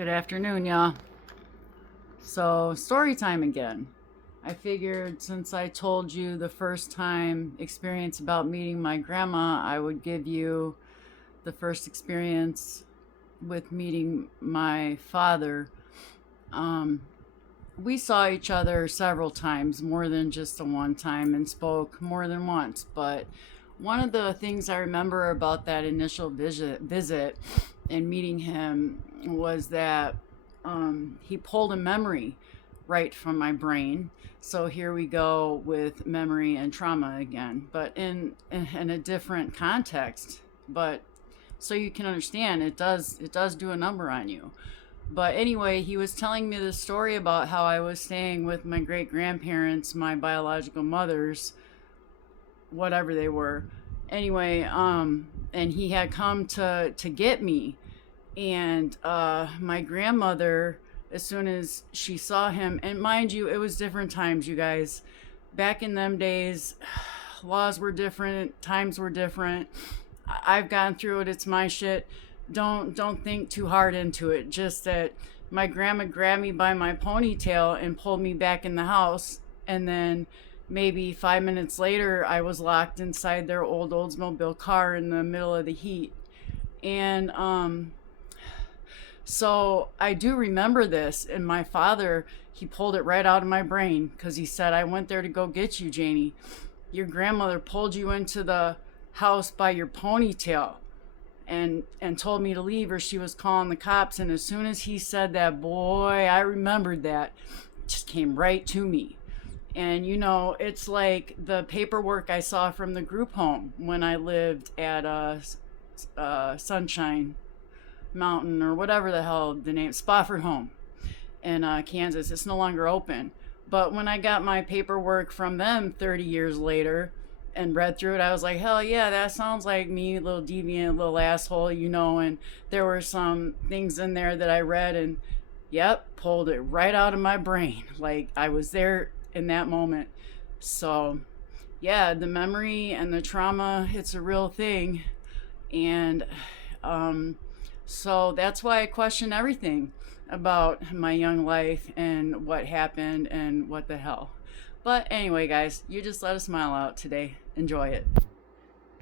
Good afternoon, y'all. So, story time again. I figured since I told you the first time experience about meeting my grandma, I would give you the first experience with meeting my father. Um, we saw each other several times, more than just the one time, and spoke more than once. But one of the things I remember about that initial visit and meeting him was that he pulled a memory right from my brain. So here we go with memory and trauma again, but in a different context. But so you can understand, it does do a number on you. But anyway, he was telling me this story about how I was staying with my great grandparents, my biological mothers, whatever they were. Anyway, and he had come to get me, and my grandmother, as soon as she saw him, and mind you, it was different times, you guys. Back in them days, laws were different, times were different. I've gone through it. It's my shit. Don't think too hard into it. Just that my grandma grabbed me by my ponytail and pulled me back in the house, and then maybe 5 minutes later, I was locked inside their old Oldsmobile car in the middle of the heat. And so I do remember this, and my father, he pulled it right out of my brain because he said, I went there to go get you, Janie. Your grandmother pulled you into the house by your ponytail and told me to leave, or she was calling the cops. And as soon as he said that, boy, I remembered that. It just came right to me. And you know, it's like the paperwork I saw from the group home when I lived at Sunshine Mountain, or whatever the hell the name, Spofford Home in Kansas. It's no longer open. But when I got my paperwork from them 30 years later and read through it, I was like, hell yeah, that sounds like me, little deviant, little asshole, you know. And there were some things in there that I read and, yep, pulled it right out of my brain. Like I was there in that moment. So yeah, the memory and the trauma, it's a real thing. And so that's why I question everything about my young life and what happened and what the hell. But anyway, guys, you just let a smile out today. Enjoy it.